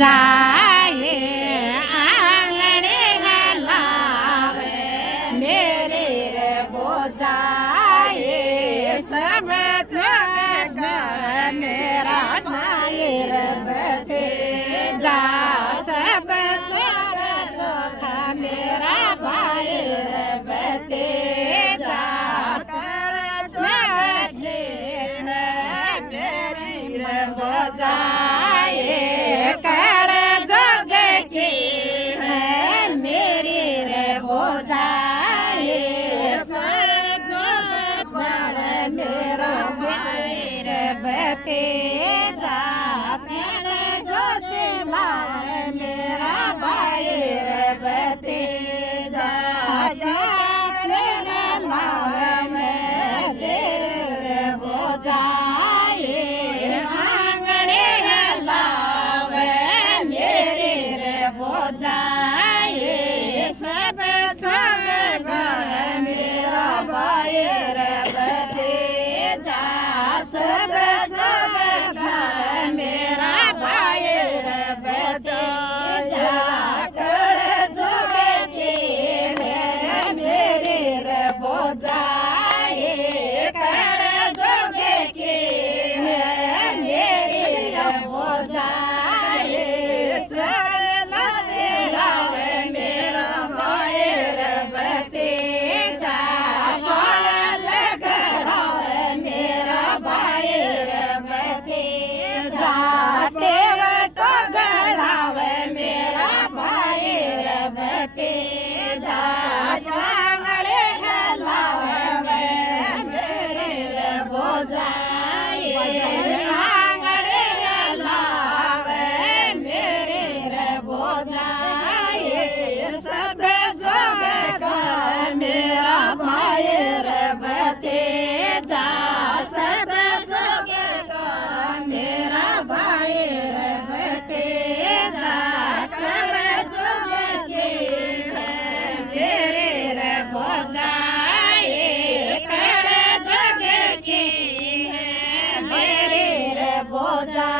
जाए आंगणे हलावे मेरे रे बोझाए सब जग घर मेरा नायर बते जा सब चोखा मेरा भाईर बते जा जग मेरी रे बोझाए कर जोग की है मेरी रे बोझाए कर जोग मेरा भाई रे बते जा जो सिला मेरा भाई रे बते जा मेरे बोझाए आंगणे हलावे मेरे रे बोझाए सब संग घर मेरा भाई रे बते जा सब संग घर मेरा भाई रे बते जा कर जोगे के है मेरे रे बोझाए कर जोगे के है मेरे रे बोझाए चढ़ लावे मेरा भाई रे बते जा फल गढ़ावे मेरा भाई रे बते जा टेवटो गढ़ावे मेरा भाई रे बते जा आंगणे हलावे मेरे रे बोझाए आंगणे हलावे मेरे रे बोझाए सब जोग कर मेरा भाई रे बते जा सब जोग कर मेरा भाई रे बते जा कर जोग के है मेरे रे बोझाए कर जोग के है मेरे रे बोझाए।